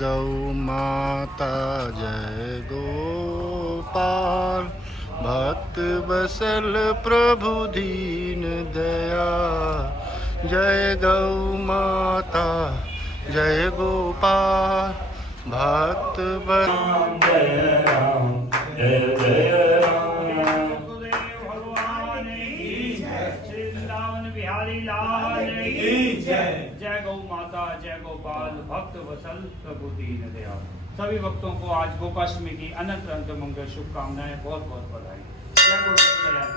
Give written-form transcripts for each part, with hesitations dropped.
गौ माता जय गोपाल। भक्त बसल प्रभु दीन दया। जय गौ माता जय गोपाल। भक्त राम जय राम जय जय राम। गुरुदेव भगवान की जय। श्री वृंदावन बिहारी लाल की जय। जय गौ माता जय गोपाल भक्त वसल प्रभु दीन दयाल। सभी भक्तों को आज गोपाष्टमी की अनंत अनंत मंगल शुभकामनाएं, बहुत बहुत बधाई। जय गुरुदेव दयाल।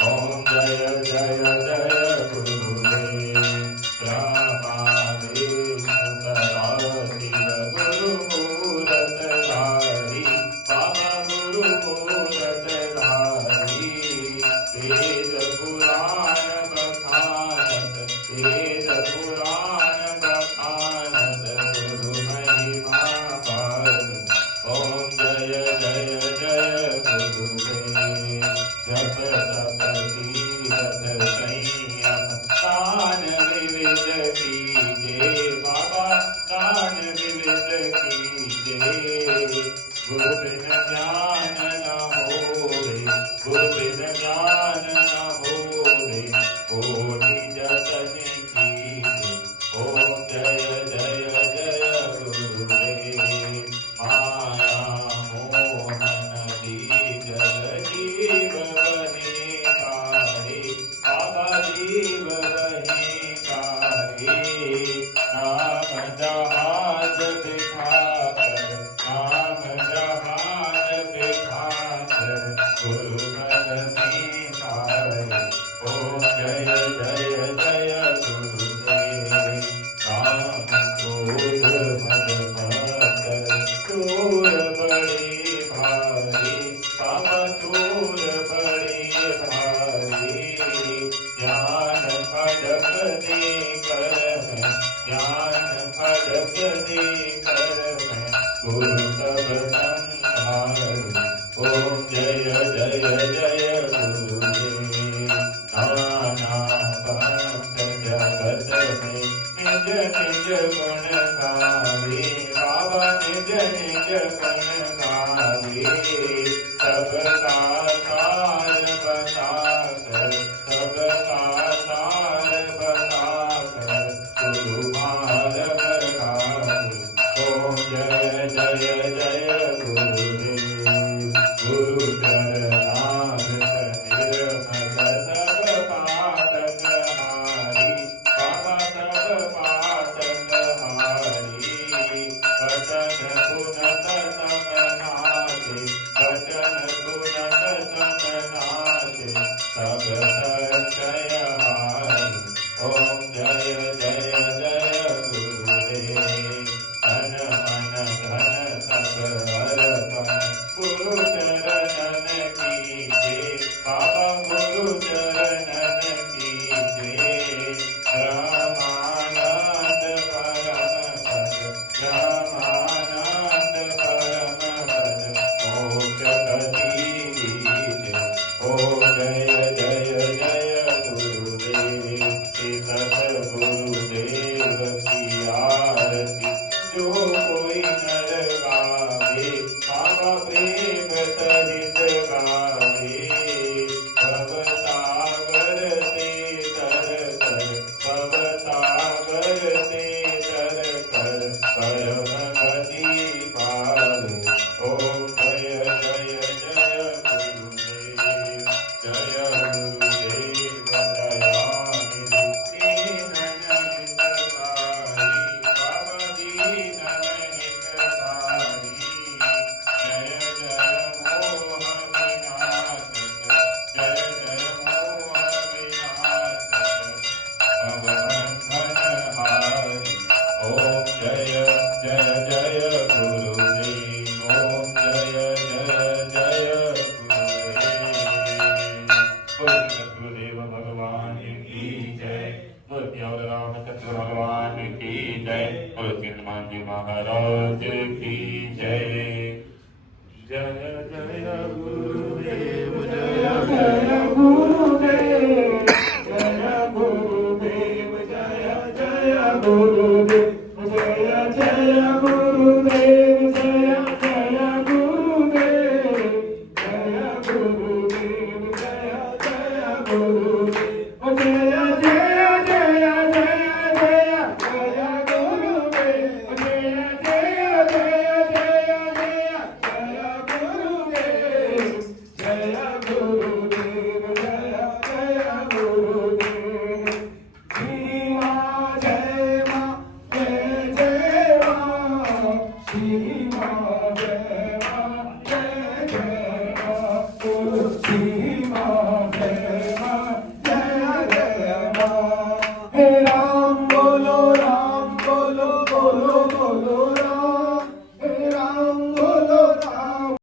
ओम जय जय जय गुरुदेव रामादेव गुरु मूरत धारी बाबा गुरु मूरत धारी। वेद पुराण बखानत वेद पुराण बखानत गुरु महिमा पारी। ओम जय जय जय गुरुदेव जप तप तीरथ संयम दान विविध कीजे बाबा दान विविध कीजे। गुरु बिन ज्ञान न होवे गुरु बिन ज्ञान न होवे कोटि जतन कीजे। ओम जय जय जय गुरुदेव माया मोहन दीजल जीव बने कारी बाबा जीव बने कारी। नाम जहाज बिठाकर नाम जहाज बिठाकर गुरु बने कारी। ओम जय जय जय गुरुदेव राम क्रोध मद मत चोर बड़े भारी बाबा चोर बड़े भारी। ज्ञान खड़क दे कर में ज्ञान खड़क दे कर में गुरु तब संहारी। ओम जय जय जय गुरुदेव नाना पंथ जगत में निज निज गुण गावे बाबा निज निज गुण गावे। सबका सार बताकर सबका सार बताकर गुरु मार्ग गावे। ओम जय जय जय गुरुदेव गुरु चरणार निर्मल सब पातक हारी बाबा सब पातक हारी। वचन गुणत समनाते वचन गुणत समनाते सब संशय हारी। ओम जय जय जय गुरुदेव तन मन धन सब अर्पण गुरु चरणन कीजे बाबा गुरु चरणन कीजे। रामानंद परम पद रामानंद परम पद मोक्ष गति दीजे। ओम जय जय जय गुरु सियावर रामचंद्र भगवान की जय। बोलो श्री हनुमान जी महाराज की जय। जय जय गुरुदेव जय जय गुरुदेव जय गुरुदेव जय जय गुरुदेव जय जय गुरुदेव जय जय गुरुदेव जय गुरुदेव जय जय गुरुदेव जय जय जय जय जय जय गुरुदेव जय जय जय जय जय जय गुरुदेव जय गुरुदेव जय जय गुरुदेव। श्री माँ जय माँ जय जय माँ श्री माँ जय माँ जय जय माँ श्री माँ जय माँ जय जय माँ। हे